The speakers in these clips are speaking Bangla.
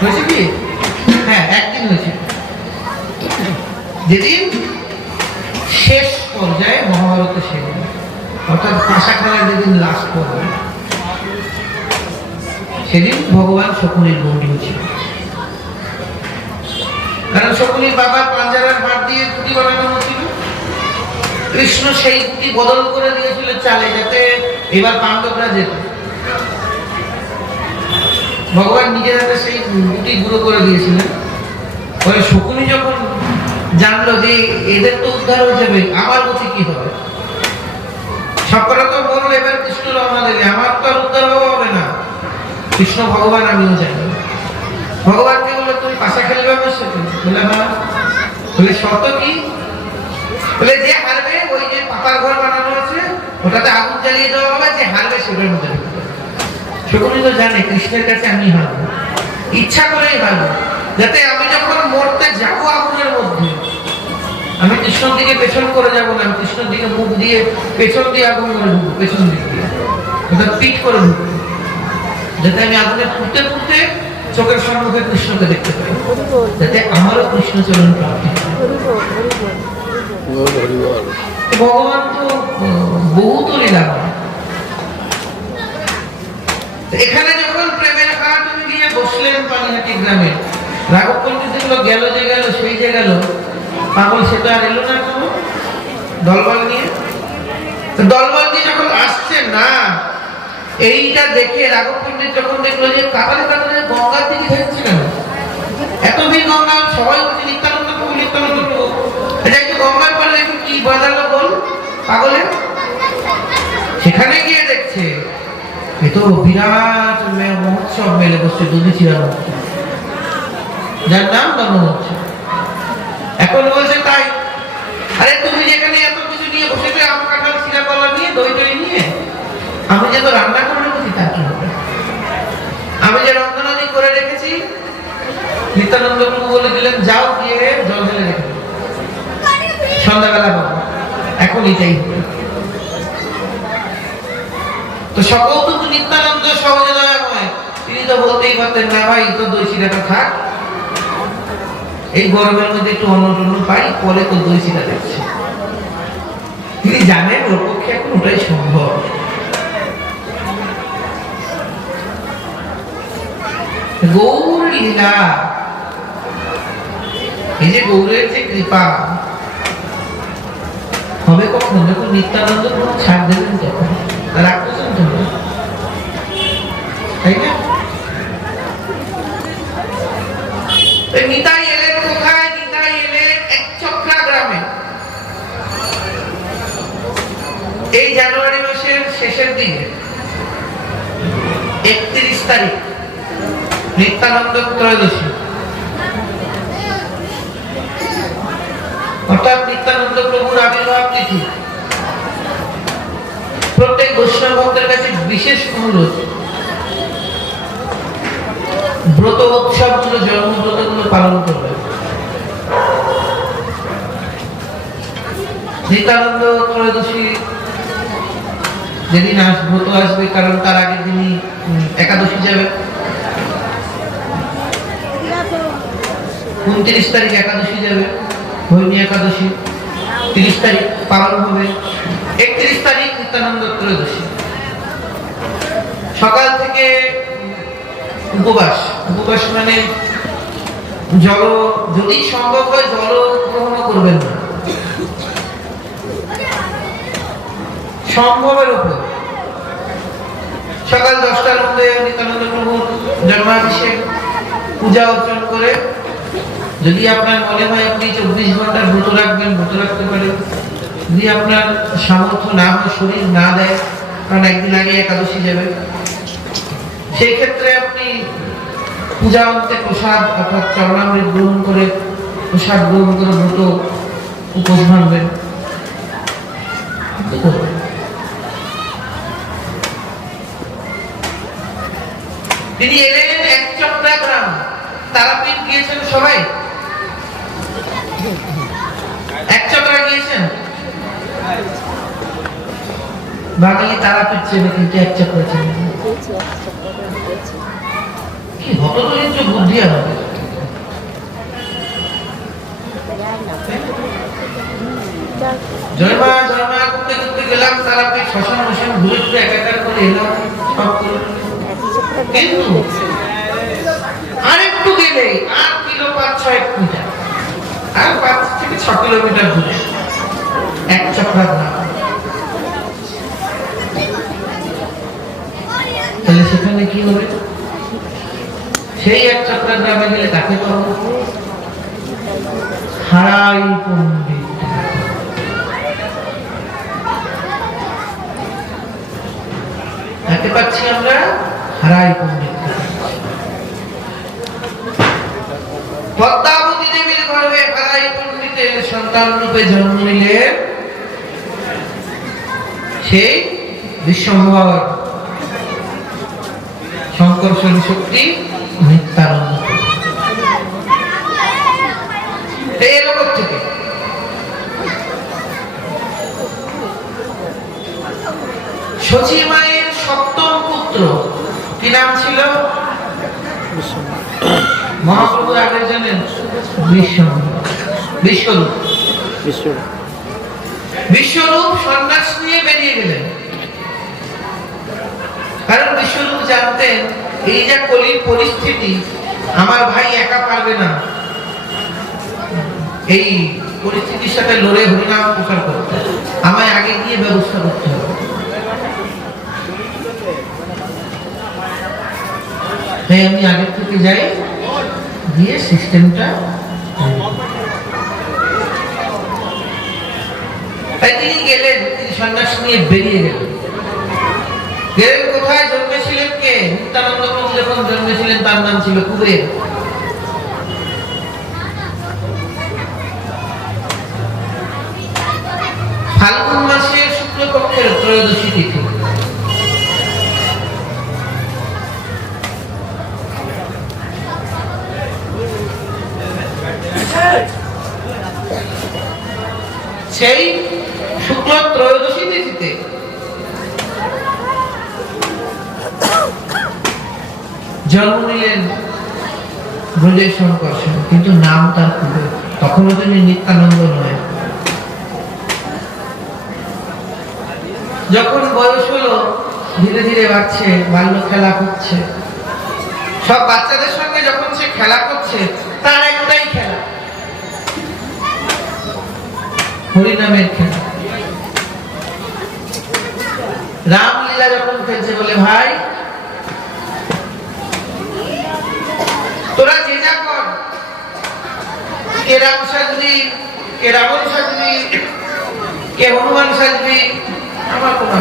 হয়েছে কি? হ্যাঁ, একদিন হয়েছে, যেদিন শেষ পর্যায়ে মহাভারতের সেদিন, অর্থাৎ পাশা খেলার যেদিন লাস্ট পর্বে, সেদিন ভগবান শকুনির বন্দি হয়েছিল। কারণ শকুনির বাবার পাঞ্জারার হাত দিয়ে পুঁতি বানানো হয়েছিল, কৃষ্ণ সেই পুঁতি বদল করে দিয়েছিল চালে, যাতে এবার পাণ্ডবরা যেত। ভগবান নিজের হাতে সেই পুঁতি গুঁড়ো করে দিয়েছিলেন। পরে শকুনি যখন জানলো যে এদের তো উদ্ধার হয়ে যাবে, আমার গতি কি হবে, সকলে তো বললো এবার কৃষ্ণ রওনা দেবে, আমার তো আর উদ্ধার হবে না। কৃষ্ণ ভগবান আমিও জানি। ভগবানকে বললো তুমি পাশা খেলবে আমার সাথে? বলে না। বলে শর্ত কি? বলে যে হারবে ওই যে পাতার ঘর বানানো আছে ওটাতে আগুন জ্বালিয়ে দেওয়া হবে, যে হারবে সেটার মধ্যে। শকুনি তো জানে কৃষ্ণের কাছে আমি হারবো, ইচ্ছা করেই হারবো, যাতে আমি যখন মরতে যাবো আগুনের মধ্যে, আমি কৃষ্ণর দিকে পেছন করে যাবো না, আমি কৃষ্ণর দিকে মুখ দিয়ে পেছন দিয়ে আগুন করে ঢুকবো, পেছন দিক দিয়ে ওটা পিট করে ঢুকবো, যাতে আমি আগুনে ফুটতে ফুটতে চোখের সম্মুখে কৃষ্ণকে দেখতে পাই, যাতে আমারও কৃষ্ণ চরণ প্রাপ্তি। ভগবান তো বহুত লীলা। এখানে যখন প্রেমের হাট নিয়ে বসলেন পানিহাটি গ্রামে, রাঘব পণ্ডিত যেগুলো গেল, যে গেল সেই যে গেল, পাগল সে তো আর এলো না কোনো দলবল নিয়ে। দলবল দিয়ে যখন আসছে না, এইটা দেখে রাঘব পণ্ডিত যখন দেখলো যে কাতারে কাতারে গঙ্গার দিকে থাকছে কেন, এত ভিড় গঙ্গা, সবাই বলছে নিত্যানন্দ প্রভু, নিত্যানন্দ প্রভু, একটু গঙ্গার পরে একটু কি বাজালো বল পাগলে। সেখানে গিয়ে দেখছে এ তো বিরাট মহোৎসব মেলে বসছে, দধিচিরা মহোৎসব, যার নাম ধর্ম মহোৎসব। এখন বলছে তাই, আরে তুমি যেখানে এত কিছু নিয়ে বসেছো, আম কাঁঠাল চিরা কলা নিয়ে, দই টই নিয়ে, আমি যে তো রান্না করে রেখেছি তার কি হবে? আমি যে রন্ধনাদি করে রেখেছি, নিত্যানন্দ প্রভু বলে দিলেন যাও গিয়ে জল ঢেলে রেখে দেবো, সন্ধ্যাবেলা পাবো, এখন এটাই হবে। তো সকল তো নিত্যানন্দ সহজে দয়াময়, তিনি তো বলতেই পারতেন না ভাই তো দই চিরাটা থাক, এই গরমের মধ্যে একটু অন্য টন্য পাই, পরে তো দই চিরা দেখছে। তিনি জানেন ওর পক্ষে এখন ওটাই সম্ভব। গৌর লীলা, এই যে গৌরের যে কৃপা হবে কখন, যখন নিত্যানন্দ কোনো ছাড় দেবেন তখন, রাগ পর্যন্ত, তাই না? নিতাই এলেন কোথায়? নিতাই এলেন একচক্রা গ্রামে। এই জানুয়ারি মাসের শেষের দিকে 31 তারিখ নিত্যানন্দ ত্রয়োদশী, অর্থাৎ নিত্যানন্দ প্রভুর আবির্ভাব তিথি। প্রত্যেক বৈষ্ণব ভক্তের কাছে বিশেষ অনুরোধ, ব্রত উৎসব গুলো, জন্মব্রত গুলো পালন করবে। নিত্যানন্দ ত্রয়োদশী যেদিন ব্রত আসবে, কারণ তার আগের দিনই একাদশী যাবে। 29 তারিখ একাদশী যাবে, ভৈনী একাদশী, 30 তারিখ পালন হবে, 31 তারিখ নিত্যানন্দ ত্রয়োদশী। সকাল থেকে উপবাস, উপবাস মানে জল, যদি সম্ভব হয় জল গ্রহণ করবেন না, সম্ভবের উপর। সকাল 10টার মধ্যে নিত্যানন্দ প্রভুর জন্মাভিষেক পূজা অর্চন করে, যদি আপনার মনে হয় আপনি 24 ঘন্টার ব্রত রাখবেন, ব্রত রাখতে পারেন। যদি আপনার সামর্থ্য না হয়, শরীর না দেয়, কারণ একদিন আগে একাদশী যাবে, সেই ক্ষেত্রে আপনি পূজা অন্তে প্রসাদ অর্থাৎ চরণামৃত গ্রহণ করে, প্রসাদ গ্রহণ করে ব্রত উপোস ভাঙবেন। তিনি এলেন একচক্রা গ্রাম। তারাপীঠ গিয়েছেন সবাই? একচক্রা গিয়েছেন? বাঙালি তারাপীঠ চেনে, কিন্তু একচক্রা চেনে। হতদরিদ্র বুদ্ধি হবে। জয়মা জয়মা করতে করতে গেলাম, তারাপীঠ শ্মশান মশান ঘুরে ঘুরে একাকার করে এলাম, সব করে। কিন্তু আরেকটু গেলে আর কিলো 5-6 মিটার, আর 5 থেকে 6 কিলোমিটার দূরে এক চক্রার নাম। তাহলে সেখানে কি হবে? সেই এক চক্রার গ্রামে গেলে কাকে পাবো? হারাই পণ্ডিত। কাকে পাচ্ছি আমরা? হারাই পণ্ডিত। পদ্মাবতী দেবীর গর্ভে হারাই পণ্ডিতের সন্তান রূপে জন্ম নিলেন সেই বিশ্বম্ভর শঙ্কর্ষণী শক্তি নিত্যানন্দ। এই লোক থেকে শচী মায়ের সপ্তম পুত্র কি নাম ছিল? মহাপ্রভু আগে জানেন? বিশ্বরূপ। বিশ্বরূপ সন্ন্যাস নিয়ে বেরিয়ে গেলেন, কারণ বিশ্বরূপ জানতেন এই যে কলির পরিস্থিতি, আমার ভাই একা পারবে না এই পরিস্থিতির সাথে লড়ে হরিনাম প্রচার করতে, আমায় আগে গিয়ে ব্যবস্থা করতে হবে। তাই আমি আগে থেকে যাই, গিয়ে সিস্টেমটা। তাই তিনি গেলেন, তিনি সন্ন্যাস নিয়ে বেরিয়ে গেলেন। গেলেন কোথায়? জন্মেছিলেন কে? নিত্যানন্দ প্রভু যখন জন্মেছিলেন তার নাম ছিল কুবের। ফাল্গুন মাসের শুক্লপক্ষের ত্রয়োদশী তিথি। সেই শুক্ল ত্রয়োদশী তিথিতে জন্ম নিলেন ব্রজের শঙ্কর্ষণ, কিন্তু নাম তার কুবের। তখনও তিনি নিত্যানন্দ নয়। যখন বয়স হলো, ধীরে ধীরে বাড়ছে, বাল্য খেলা করছে, সব বাচ্চাদের সঙ্গে যখন সে খেলা করছে, তার একটাই খেলা, হরিনামের খেলা। রামলীলা যখন খেলছে, বলে ভাই তোরা যে যা কর, কে রাম সাজবি, কে রাবণ সাজবি, কে হনুমান সাজবি, আমার কোনো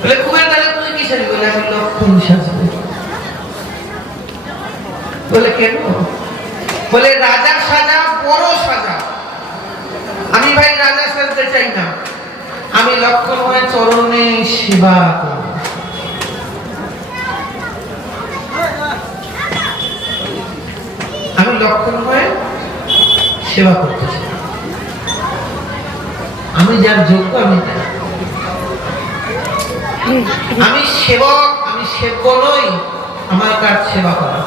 বলে কুবের তাহলে তুই কি সাজবি? বলে আমি লক্ষণ সাজবো। বলে কেন? বলে রাজা সাজা, বড় সাজা। আমি ভাই রাজা সাজতে চাই না, আমি লক্ষণ হয়ে চরণে সেবা করব। আমি লক্ষণ হয়ে সেবা করতে চাই, আমি যার যোগ্য আমি তাই। আমি সেবক, আমি সেব্য নই, আমার কাজ সেবা করা।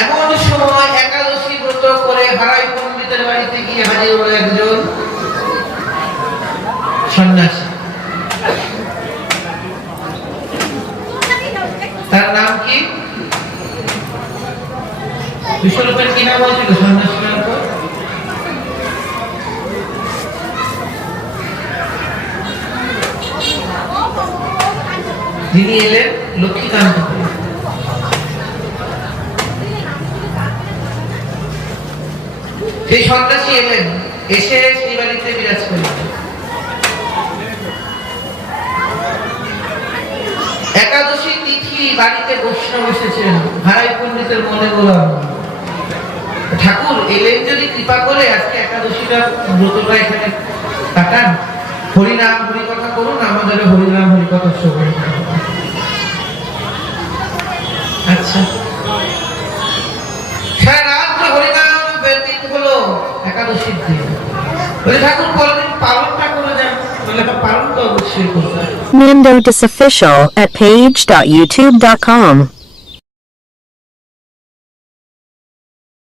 এমন সময় একাদশী ব্রত করে হারাই পণ্ডিতের বাড়িতে গিয়ে হাজির হলো একজন সন্ন্যাসী। তার নাম কি? বিশ্বরূপের কি নাম হয়েছিল সন্ন্যাসী নাম? যিনি এলেন লক্ষ্মীকান্ত। সেই সন্ন্যাসী এলেন, এসে সেই বাড়িতে বিরাজ করলেন। একাদশী তিথি, বাড়িতে বৈষ্ণব এসেছেন। হারাই পণ্ডিতের মনে বললাম, ঠাকুর এলেন যদি কৃপা করে আজকে একাদশীটা ব্রতটা এখানে কাটান, হরিনাম হরিকথা করুন, আমাদের হরিনাম হরিকথা শ্রবণ। আচ্ছা, সারা রাত হরিনাম ব্যতীত হলো একাদশীর দিন। বলে ঠাকুর পরের দিন পালনটা করে যান। বলে পালন তো অবশ্যই করবে। Nandotis Official at page.youtube.com